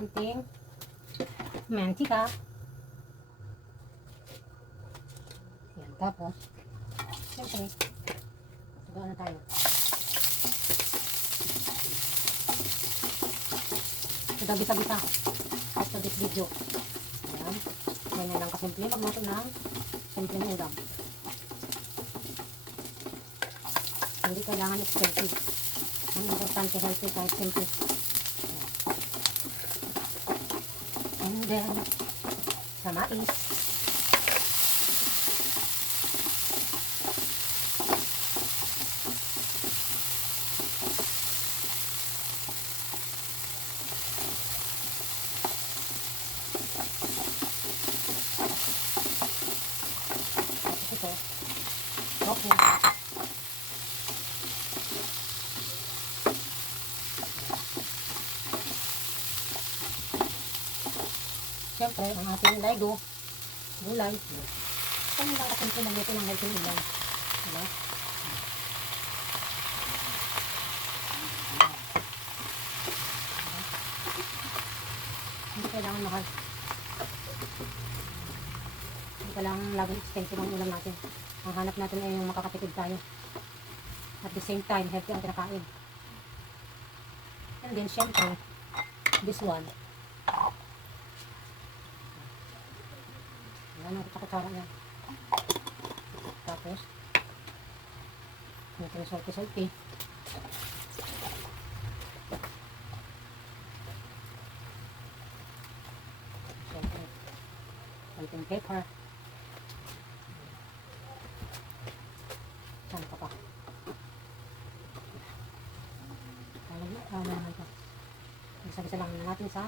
konting mantika. Yan, tapos, siyempre, tugaan na tayo. Sabita-bita after this video. Ayan. Ganyan lang kasimple magluto ng simpleng ulam. Hindi kailangan expensive. Ang importante healthy kahit simple. Ayan. And then, sa mais. Tapos Siyempre, ang ating laigo, gulay. Kung lang kasi po magluto ng healthy ulam. Diba? Hindi kailangan mahal. Hindi kailangan laging expensive ang ulam natin. Ang hanap natin ay yung makakatipid tayo. At the same time, healthy ang kinakain. And then, syempre, this one. Yan ang kutsara niya. Tapos, natin salty-salty. Siyempre, konting pepper. Saan ka pa? Alam mo, tama naman ito. Isa-isa lang natin sa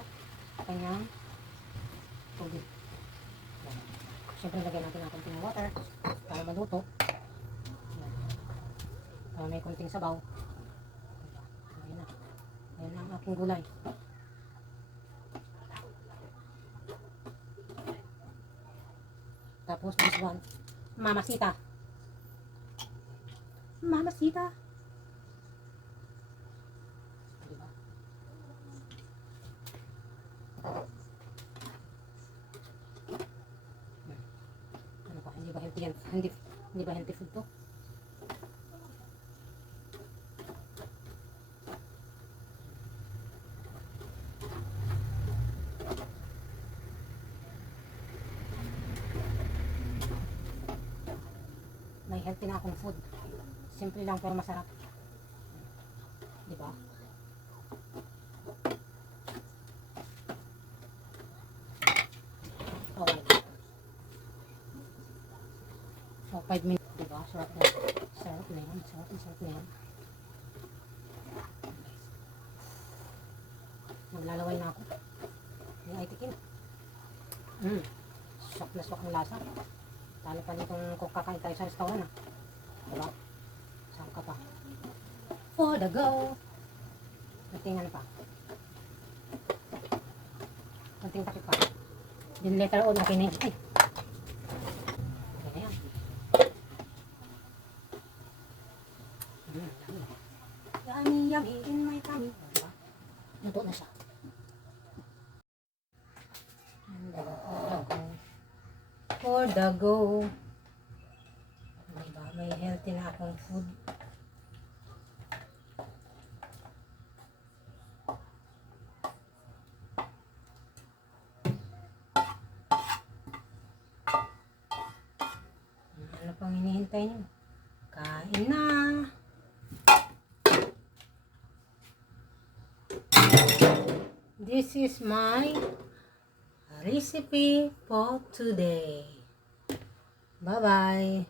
kanyang tubig. Yan. Siyempre, lagyan natin ng konting water para maluto. Yan. Para may konting sabaw. Ayan na. Ayan ang aking gulay. Tapos this one, mamasita. Mamasita. Diba? Ano ba? Healthy yan? Hindi, hindi ba healthy food to? May healthy na akong food. Simple lang pero masarap. Di ba? Okay. So, 5 minutes, di ba? Sarap na. Sarap na yan. Sarap na, sarap na yan. Maglalaway na ako. Yung ay tikin. Mm. Swak na swak ng lasa. Talo pa nitong kung kakain tayo sa restaurant ah. Diba? Saan ka pa? For the go! Natingan pa. Kunting takip pa. Yung letter O na kinay. Ay! Okay na yan. Mm, yummy. Yummy in my tummy. Diba? Luto na siya. And then, for the go. For the go. Diba? May healthy na akong food. Ano pang hinihintay niyo? Kain na! This is my recipe for today. Bye-bye.